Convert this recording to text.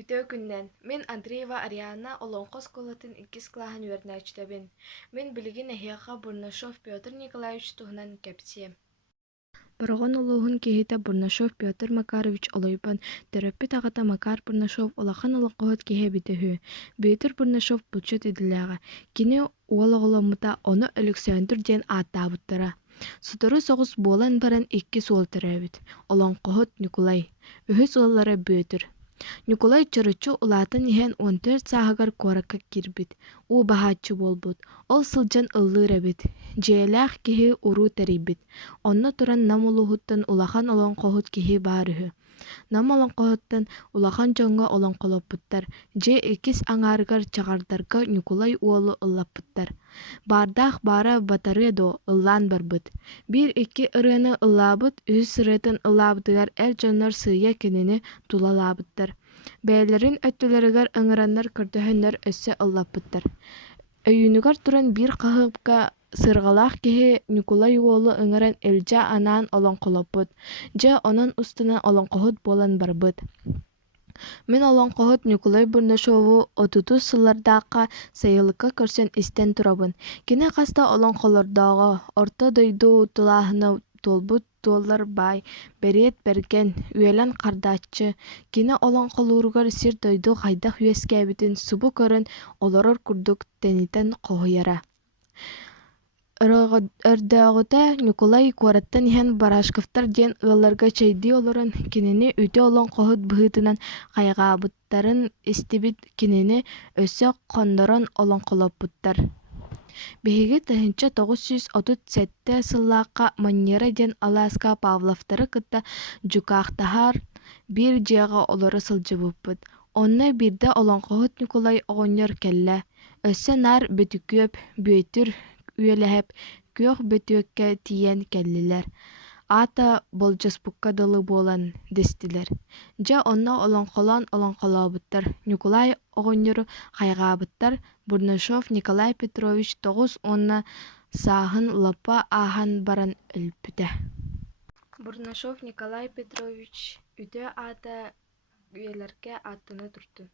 Үтө күннен, мен Андреева Ариана Олонқос колатын иккис клахан үөрнәчтәбин. Мен билигин эхиаха Бурнашов Петр Николаевич туһунан кэпсиэм. Борогон улуһун киһитэ Бурнашов Петр Макарович олойбан, төрөппүт аҕата Макар Бурнашов улахан олоққоһот киһи битэһүү. Петр Бурнашов булчут идилээҕэ. Кини уол оҕоломмута ону Александр диэн ааттаабыттара. Сутору соҕус буолан баран икки суолтарабыт. Олоңқоһот Николай. Үһүс уоллара Петр. Николай чороччу улаатын иһэн 14 сааһыгар куоракка кирбит. У баһааччы буолбут. Ол сылдьан ыллыыр эбит. Дьиэлээх киһи уруу тэрийбит. Онно туран нам улуһуттан улахан олоңқоһут киһи баар үһү. Нам олоңқоһуттан улахан дьоҥҥо олоңқолоппуттар. Дьэ иккис аҥаарыгар чаҕардарга Николай уолу ыллаппыттар. Баардаах баара батарыа дуо ыллаан барбыт. Биир икки ырыаны ыллаабыт, үһүс сырыатын ыллаабытыгар эр дьоннор сыыйа кинини тулалаабыттар. Бэйэлэрин өттүлэригэр ыҥыраннар көрдөһөннөр өссө ыллаппыттар. Өйүүнүгэр туран биир хаһыыпка сырҕалаах киһи Николай уолу ыҥыран илдьэ анаан олоңқолоппут. Дьэ онон устунан олоңқоһут буолан барбыт. Мен олоңқоһут Николай Бурнашову отуту сыллардаахха сайылыкка көрсөн истэн турабын. Кини хаста олоңқолордоҕо орто дойду тулааһына туолбут туоллар баай, бериэт берген, үөлэн хардааччы, кини олоңқолууругар сир дойду хайдах үөскээбитин субу көрөн олорор курдук тэнитэн хоһуйара. Өрдөөҕүтэ Николай куораттан иһэн Барашковтар диэн ыалларга чэйдии олорон кинини үтү олоңқоһут быһыытынан хайҕаабыттарын истибит кинини өссө хондорон олоңқолоппуттар. Биһиги тыһынча 937 сыллаакка Маньера диэн Аласка Павловтары кытта дьукаахтаһар биир дьиэҕэ олоро сылдьыбыппыт. Онно биирдэ олоңқоһут Николай оҕонньор кэллэ. Өссө наар бөтүкүөп, бүөтүр үөлэһэп, күөх бөтүөккэ тиийэн кэллилэр. Аата болдьаспукка дылы буолан дестилэр. Дьэ онно олоңқолоон олоңқолообуттар. Николай оҕонньору хайҕаабыттар. Бурнашов Николай Петрович 9 уонна сааһын лаппа ааһан баран өлбүтэ. Бурнашов Николай Петрович үтө аата үөлэргэ ааттыны турдун.